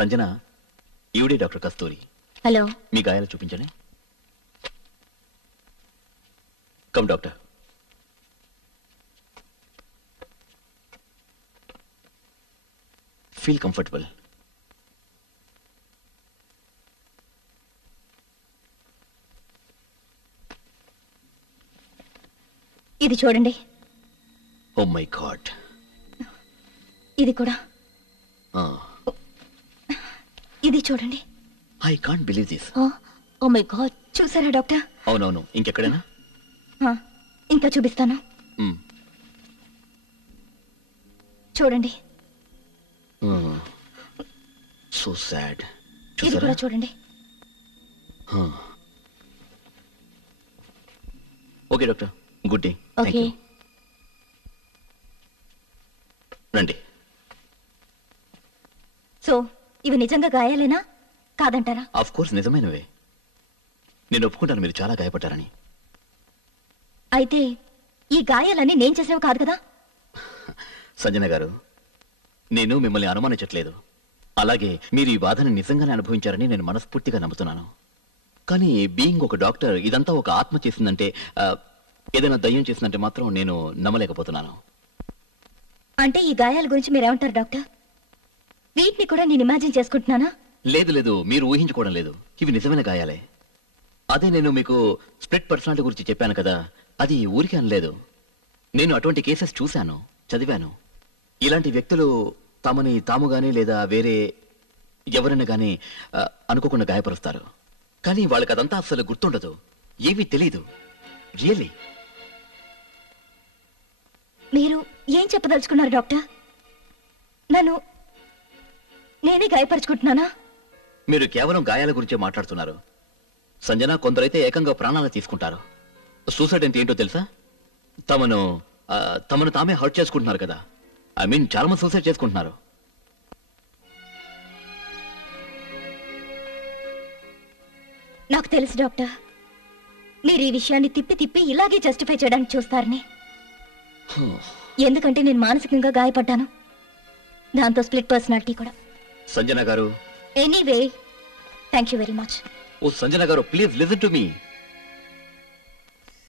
సంజన, ఈవిడే డాక్టర్ కస్తూరి. హలో. మీ గాయాలు చూపించండి. Come doctor. Feel comfortable. ఇది చూడండి. Oh my god. ఇది కూడా. ఇది చూడండి. I can't believe this. Oh my god. చూసారా డాక్టర్? అవునవును. ఇంకెక్కడైనా? ఇంకా చూపిస్తాను. చూడండి. So sad. ఇది కూడా చూడండి. Okay doctor, good day. Okay రండి. సో ఇవి నిజంగా గాయాలేనా కాదంటారా? ఆఫ్ కోర్స్ నిజమైనవే. నేను ఒప్పుకుంటాను మీరు చాలా గాయపడ్డారని. అయితే ఈ గాయాలన్నీ నేను చేసేవి కాదు కదా? సంజన గారు, నేను మిమ్మల్ని అనుమానించట్లేదు. అలాగే మీరు ఈ బాధని నిజంగానే అనుభవించారని నేను మనస్ఫూర్తిగా నమ్ముతున్నాను. కానీ బీయింగ్ ఒక డాక్టర్ ఇదంతా ఒక ఆత్మ చేసిందంటే, ఏదైనా దయ్యం చేసిందంటే మాత్రం నేను నమ్మలేకపోతున్నాను. అంటే ఈ గాయాల గురించి మీరేమంటారు డాక్టర్? వీటిని కూడా నేను ఇమాజిన్ చేసుకుంటున్నానా? లేదు లేదు, మీరు ఊహించుకోవడం లేదు. ఇవి నిజమైన గాయాలే. అదే నేను మీకు స్ప్లిట్ పర్సనాలిటీ గురించి చెప్పాను కదా, అది ఊరికే అనలేదు. నేను అటువంటి కేసెస్ చూశాను, చదివాను. ఇలాంటి వ్యక్తులు తమని తాముగానే లేదా వేరే ఎవరైనా కానీ అనుకోకుండా గాయపరుస్తారు. కానీ వాళ్ళకి అదంతా అసలు గుర్తుండదు, ఏమీ తెలీదు. రియల్లీ. మీరు ఏం చెప్పదలుచుకున్నారు డాక్టర్? నేనే గాయపరుచుకుంటున్నానా? మీరు కేవలం గాయాల గురించే మాట్లాడుతున్నారు సంజన. కొందరైతే ఏకంగా ప్రాణాలు తీసుకుంటారు. సూసైడ్ అంటే ఏంటో తెలుసా? తమను తామే హర్ట్ చేసుకుంటున్నారు కదా. ఐ మీన్ చాలా మంది సూసైడ్ చేసుకుంటున్నారు. నాకు తెలుసు డాక్టర్, మీరు ఈ విషయాన్ని తిప్పి తిప్పి ఇలాగే జస్టిఫై చేయడానికి చూస్తారని. ఎందుకంటే నేను మానసికంగా గాయపడ్డాను, దాంతో స్ప్లిట్ పర్సనాలిటీ కూడా. Sanjana garu. Anyway, thank you very much. Oh Sanjana garu, please listen to me.